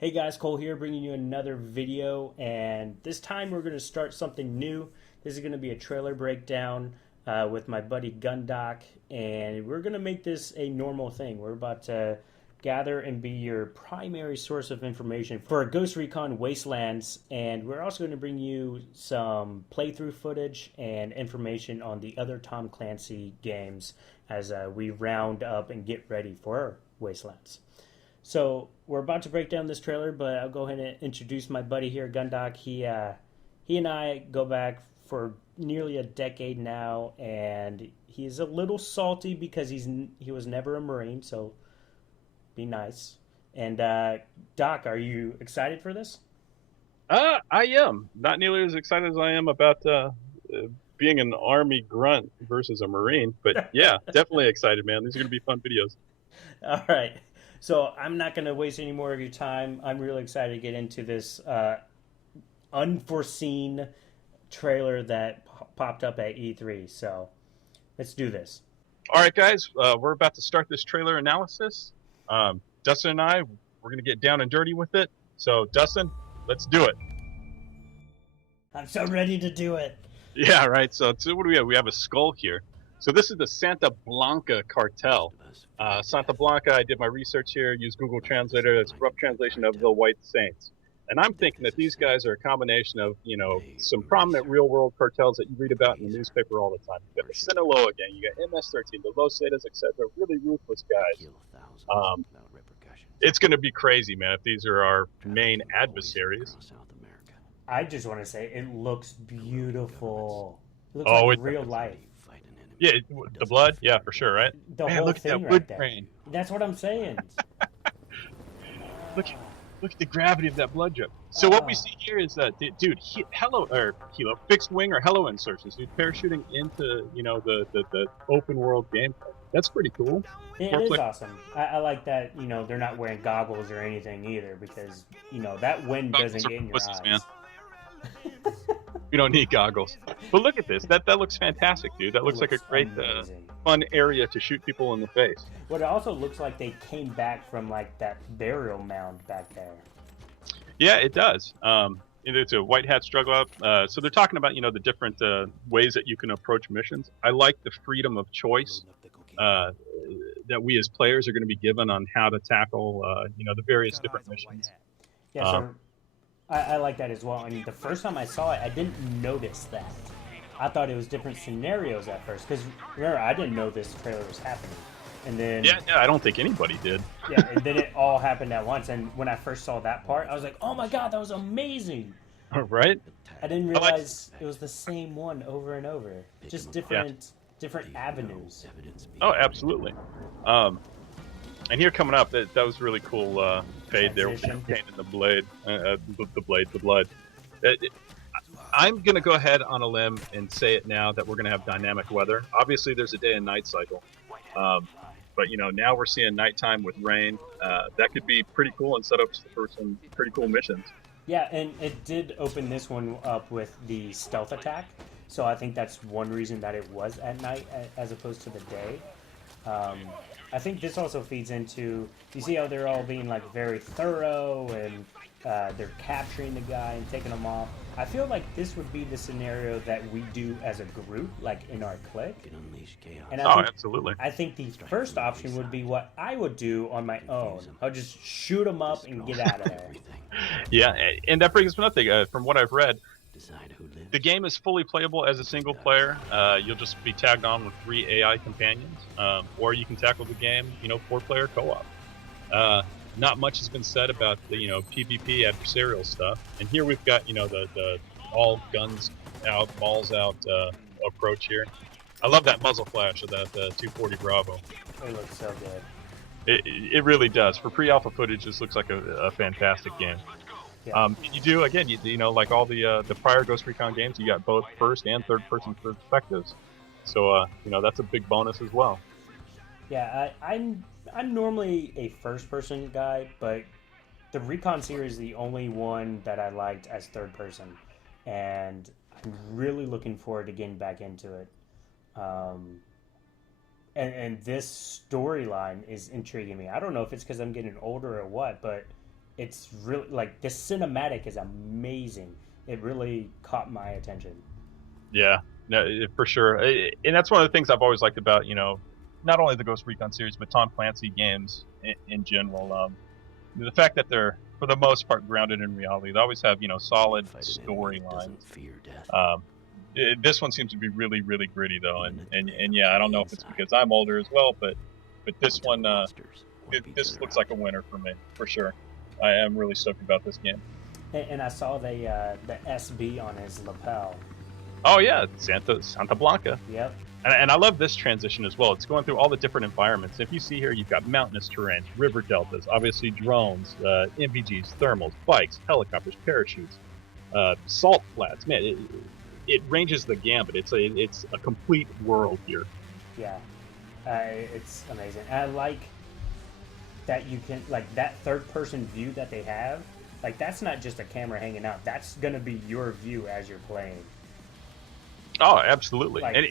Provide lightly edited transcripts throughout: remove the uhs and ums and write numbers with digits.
Hey guys, Cole here bringing you another video, and this time we're going to start something new. This is going to be a trailer breakdown with my buddy GuNDoc, and we're going to make this a normal thing. We're about to gather and be your primary source of information for Ghost Recon Wastelands, and we're also going to bring you some playthrough footage and information on the other Tom Clancy games as we round up and get ready for Wastelands. So we're about to break down this trailer, but I'll go ahead and introduce my buddy here, GuNDoc. He and I go back for nearly a decade now, and he's a little salty because he was never a Marine, so be nice. And Doc, are you excited for this? I am not nearly as excited as I am about being an Army grunt versus a Marine, but yeah, definitely excited, man. These are going to be fun videos. All right. So I'm not going to waste any more of your time. I'm really excited to get into this unforeseen trailer that popped up at E3. So let's do this. All right, guys, we're about to start this trailer analysis. Dustin and I, we're going to get down and dirty with it. So, Dustin, let's do it. I'm so ready to do it. Yeah, right. So what do we have? We have a skull here. So this is the Santa Blanca cartel. Santa Blanca, I did my research here, used Google Translator. That's a rough translation of the White Saints. And I'm thinking that these guys are a combination of, some prominent real-world cartels that you read about in the newspaper all the time. You got the Sinaloa gang, you got MS-13, the Los Zetas, etc. Really ruthless guys. It's going to be crazy, man, if these are our main adversaries. I just want to say it looks beautiful. It looks like real life. Yeah, the blood? Yeah, for sure, right? The whole look thing at that right wood there. grain. That's what I'm saying. Look at the gravity of that blood drip. So what we see here is that, dude, fixed wing or hello insertions, dude, parachuting into, the open world gameplay. That's pretty cool. It is awesome. I like that, they're not wearing goggles or anything either because, that wind doesn't get in your eyes. Man. We don't need goggles. But look at this. That looks fantastic, dude. That looks like a great, fun area to shoot people in the face. But it also looks like they came back from, like, that burial mound back there. Yeah, it does. It's a white hat struggle up. So they're talking about, the different ways that you can approach missions. I like the freedom of choice that we as players are going to be given on how to tackle, the various different missions. Yeah, so I like that as well. I mean, the first time I saw it, I didn't notice that. I thought it was different scenarios at first. Because, remember, I didn't know this trailer was happening. And then... Yeah, I don't think anybody did. Yeah, and then it all happened at once. And when I first saw that part, I was like, oh my god, that was amazing. Right? I didn't realize it was the same one over and over. Just different avenues. Oh, absolutely. And here coming up, that was really cool fade there with painting the blade, the blood. I'm going to go ahead on a limb and say it now that we're going to have dynamic weather. Obviously, there's a day and night cycle. But, now we're seeing nighttime with rain. That could be pretty cool and set up for some pretty cool missions. Yeah, and it did open this one up with the stealth attack. So I think that's one reason that it was at night as opposed to the day. I think this also feeds into, you see how they're all being like very thorough and they're capturing the guy and taking him off. I feel like this would be the scenario that we do as a group, like in our clique. And absolutely. I think the first option would be what I would do on my own. I'll just shoot him up and get out of there. Yeah, and that brings up another thing. From what I've read, the game is fully playable as a single player. You'll just be tagged on with 3 AI companions, or you can tackle the game, 4-player co-op. Not much has been said about the, PvP adversarial stuff. And here we've got, the all guns out, balls out approach here. I love that muzzle flash of that 240 Bravo. It looks so good. It really does. For pre-alpha footage, this looks like a fantastic game. Yeah. You do, again, like all the prior Ghost Recon games, you got both first and third person perspectives. So, that's a big bonus as well. Yeah, I'm normally a first person guy, but the Recon series is the only one that I liked as third person. And I'm really looking forward to getting back into it. And this storyline is intriguing me. I don't know if it's because I'm getting older or what, but it's really like the cinematic is amazing. It really caught my attention. Yeah, no, for sure. And that's one of the things I've always liked about, not only the Ghost Recon series, but Tom Clancy games in general. The fact that they're, for the most part, grounded in reality. They always have, solid storylines. This one seems to be really, really gritty, though. And yeah, I don't know if it's because I'm older as well, but this one, this looks like a winner for me, for sure. I am really stoked about this game. And I saw the SB on his lapel. Oh yeah, Santa Blanca. Yep. And I love this transition as well. It's going through all the different environments. If you see here, you've got mountainous terrains, river deltas, obviously drones, MPGs, thermals, bikes, helicopters, parachutes, salt flats. Man, it ranges the gambit. It's a complete world here. Yeah, it's amazing. And I like that you can, like, that third-person view that they have. Like, that's not just a camera hanging out. That's going to be your view as you're playing. Oh, absolutely. Like, and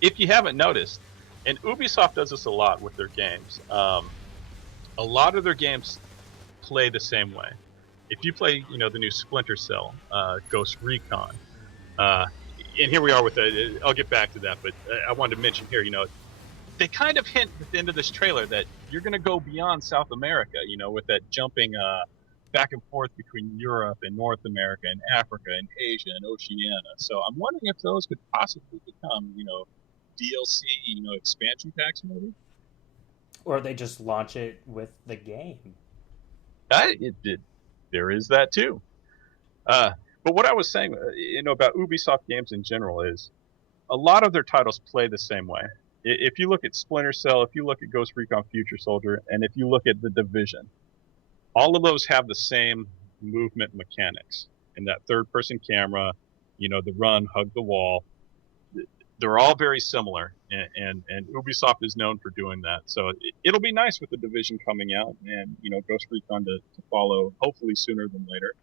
if you haven't noticed, and Ubisoft does this a lot with their games, a lot of their games play the same way. If you play, the new Splinter Cell, Ghost Recon, and here we are with I'll get back to that, but I wanted to mention here, they kind of hint at the end of this trailer that you're going to go beyond South America, with that jumping back and forth between Europe and North America and Africa and Asia and Oceania. So I'm wondering if those could possibly become, DLC, expansion packs maybe? Or they just launch it with the game. There is that too. But what I was saying, about Ubisoft games in general is a lot of their titles play the same way. If you look at Splinter Cell, if you look at Ghost Recon Future Soldier, and if you look at The Division, all of those have the same movement mechanics. And that third-person camera, the run, hug the wall, they're all very similar. And Ubisoft is known for doing that. So it'll be nice with The Division coming out and, Ghost Recon to follow, hopefully sooner than later,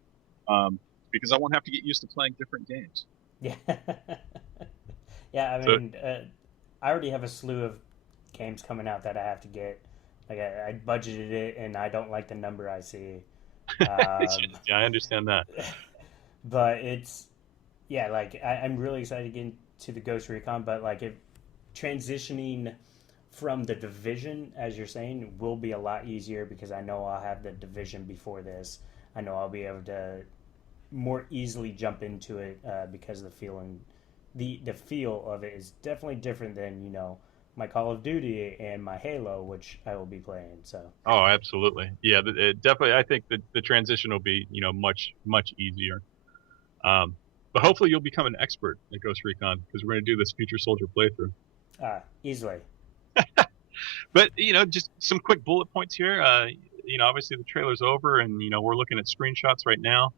because I won't have to get used to playing different games. Yeah. Yeah, I mean, I already have a slew of games coming out that I have to get. Like, I budgeted it, and I don't like the number I see. Yeah, I understand that. But it's, yeah, like, I'm really excited to get into the Ghost Recon, but, like, if transitioning from The Division, as you're saying, will be a lot easier because I know I'll have The Division before this. I know I'll be able to more easily jump into it because the feeling, the feel of it is definitely different than, my Call of Duty and my Halo, which I will be playing. So. Oh, absolutely. Yeah, definitely. I think the transition will be, much, much easier. But hopefully you'll become an expert at Ghost Recon because we're going to do this Future Soldier playthrough. Easily. But, just some quick bullet points here. Obviously the trailer's over and, we're looking at screenshots right now.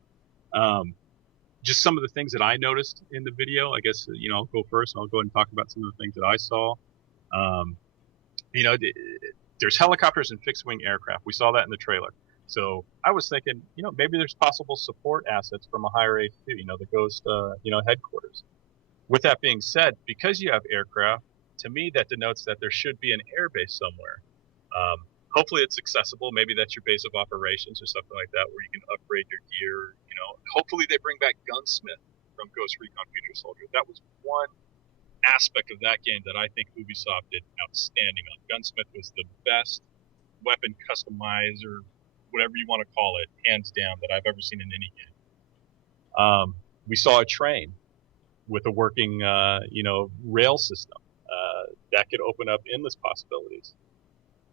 Just some of the things that I noticed in the video. I guess, I'll go first and I'll go ahead and talk about some of the things that I saw. There's helicopters and fixed-wing aircraft. We saw that in the trailer. So I was thinking, maybe there's possible support assets from a higher HQ, the Ghost, headquarters. With that being said, because you have aircraft, to me that denotes that there should be an airbase somewhere. Hopefully it's accessible. Maybe that's your base of operations or something like that where you can upgrade your gear. Hopefully they bring back Gunsmith from Ghost Recon Future Soldier. That was one aspect of that game that I think Ubisoft did outstanding on. Gunsmith was the best weapon customizer, whatever you want to call it, hands down, that I've ever seen in any game. We saw a train with a working, rail system that could open up endless possibilities.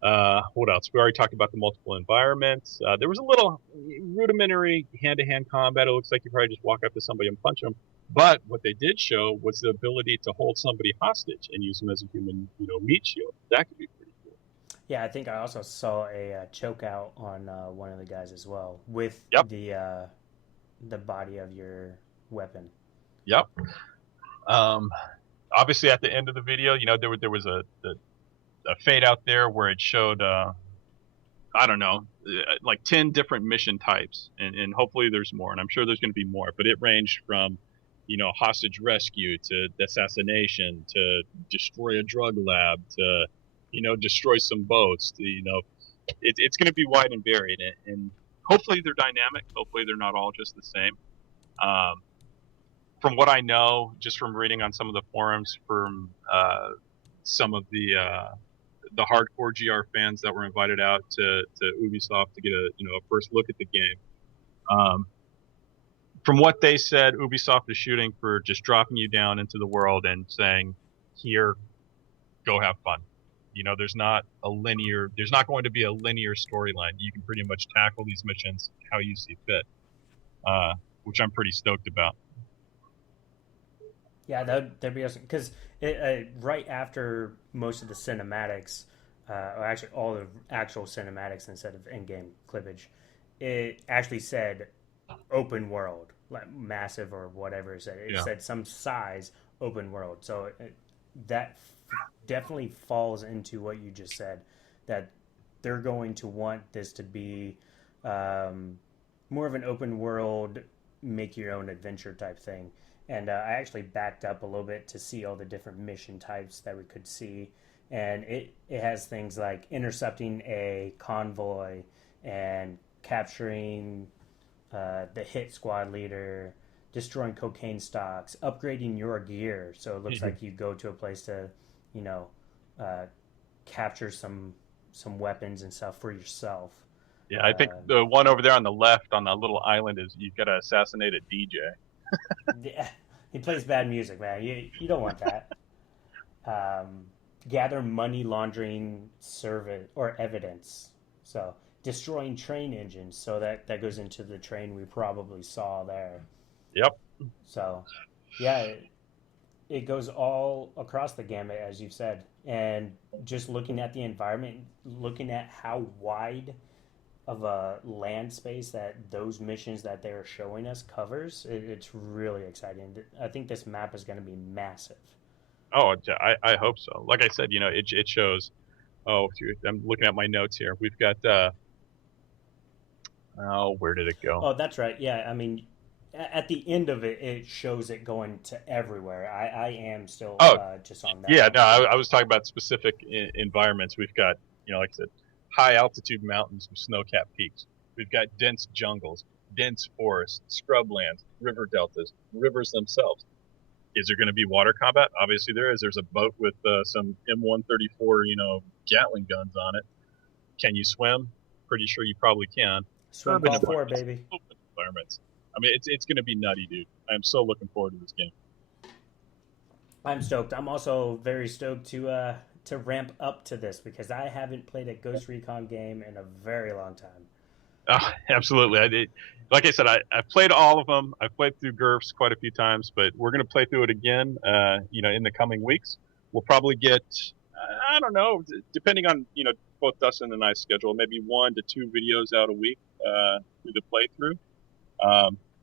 What else? We already talked about the multiple environments. There was a little rudimentary hand-to-hand combat. It looks like you probably just walk up to somebody and punch them. But what they did show was the ability to hold somebody hostage and use them as a human, meat shield. That could be pretty cool. Yeah, I think I also saw a choke out on one of the guys as well with the body of your weapon. Yep. Obviously, at the end of the video, there was a fade out there where it showed, I don't know, like 10 different mission types, and hopefully there's more, and I'm sure there's going to be more. But it ranged from hostage rescue to assassination to destroy a drug lab to destroy some boats to, it's going to be wide and varied, and hopefully they're dynamic. Hopefully they're not all just the same. From what I know, just from reading on some of the forums, from some of the hardcore GR fans that were invited out to Ubisoft to get a first look at the game. From what they said, Ubisoft is shooting for just dropping you down into the world and saying, "Here, go have fun." There's not going to be a linear storyline. You can pretty much tackle these missions how you see fit, which I'm pretty stoked about. Yeah, that'd be awesome, because right after most of the cinematics, or actually all the actual cinematics instead of in-game clippage, it actually said open world, like massive or whatever it said. It said some size open world. So that definitely falls into what you just said, that they're going to want this to be more of an open world, make your own adventure type thing. And I actually backed up a little bit to see all the different mission types that we could see. And it has things like intercepting a convoy and capturing the hit squad leader, destroying cocaine stocks, upgrading your gear. So it looks like you go to a place to, capture some weapons and stuff for yourself. Yeah, I think the one over there on the left on that little island is you've got to assassinate a DJ. Yeah, he plays bad music, man. You don't want that. Gather money laundering service or evidence. So destroying train engines. So that goes into the train we probably saw there. Yep. So, yeah, it goes all across the gamut, as you've said. And just looking at the environment, looking at how wide of a land space that those missions that they're showing us covers, it's really exciting. I think this map is going to be massive. Oh, I hope so. Like I said, it shows. Oh, I'm looking at my notes here. We've got. Where did it go? Oh, that's right. Yeah, I mean, at the end of it, it shows it going to everywhere. I am still just on that. Yeah, no, I was talking about specific environments. We've got, like I said, high altitude mountains with snow-capped peaks. We've got dense jungles, dense forests, scrublands, river deltas, rivers themselves. Is there going to be water combat? Obviously there is. There's a boat with some M134, Gatling guns on it. Can you swim? Pretty sure you probably can. Swim ball 4, baby. Open environments. I mean, it's going to be nutty, dude. I'm so looking forward to this game. I'm stoked. I'm also very stoked to ramp up to this, because I haven't played a Ghost Recon game in a very long time. Oh, absolutely. I did. Like I said, I played all of them. I've played through GURPS quite a few times, but we're going to play through it again, in the coming weeks. We'll probably get, I don't know, depending on, both Dustin and I's schedule, maybe 1 to 2 videos out a week through the playthrough.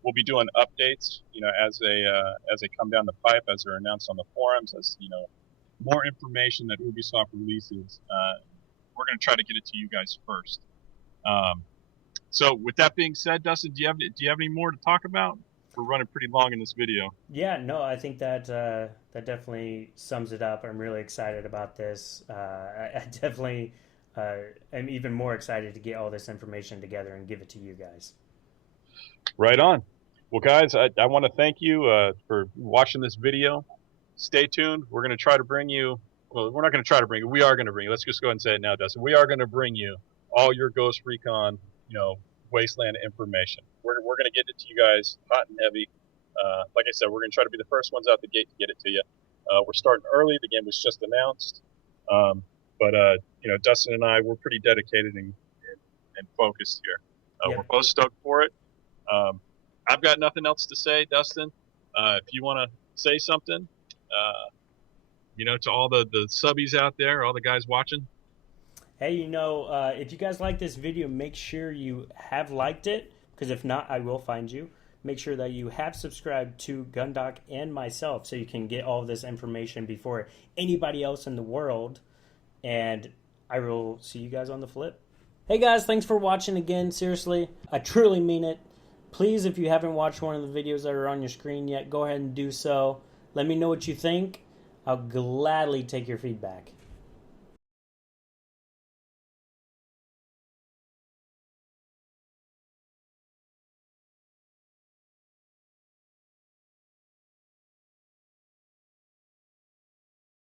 We'll be doing updates, as they come down the pipe, as they're announced on the forums, as, more information that Ubisoft releases. We're going to try to get it to you guys first. So with that being said, Dustin, do you have any more to talk about? We're running pretty long in this video. Yeah, no, I think that that definitely sums it up. I'm really excited about this. I definitely am even more excited to get all this information together and give it to you guys. Right on. Well, guys, I want to thank you for watching this video. Stay tuned. We're going to try to bring you, well, we're not going to try to bring you, we are going to bring you, let's just go ahead and say it now, Dustin. We are going to bring you all your Ghost Recon, Wasteland information. We're going to get it to you guys hot and heavy. Like I said, we're going to try to be the first ones out the gate to get it to you. We're starting early. The game was just announced. But Dustin and I, we're pretty dedicated and focused here. Yep. We're both stoked for it. I've got nothing else to say, Dustin. If you want to say something, to all the subbies out there, all the guys watching. Hey, if you guys like this video, make sure you have liked it, because if not, I will find you. Make sure that you have subscribed to GuNDoc and myself, so you can get all of this information before anybody else in the world. And I will see you guys on the flip. Hey guys, thanks for watching again. Seriously, I truly mean it. Please, if you haven't watched one of the videos that are on your screen yet, go ahead and do so. Let me know what you think. I'll gladly take your feedback.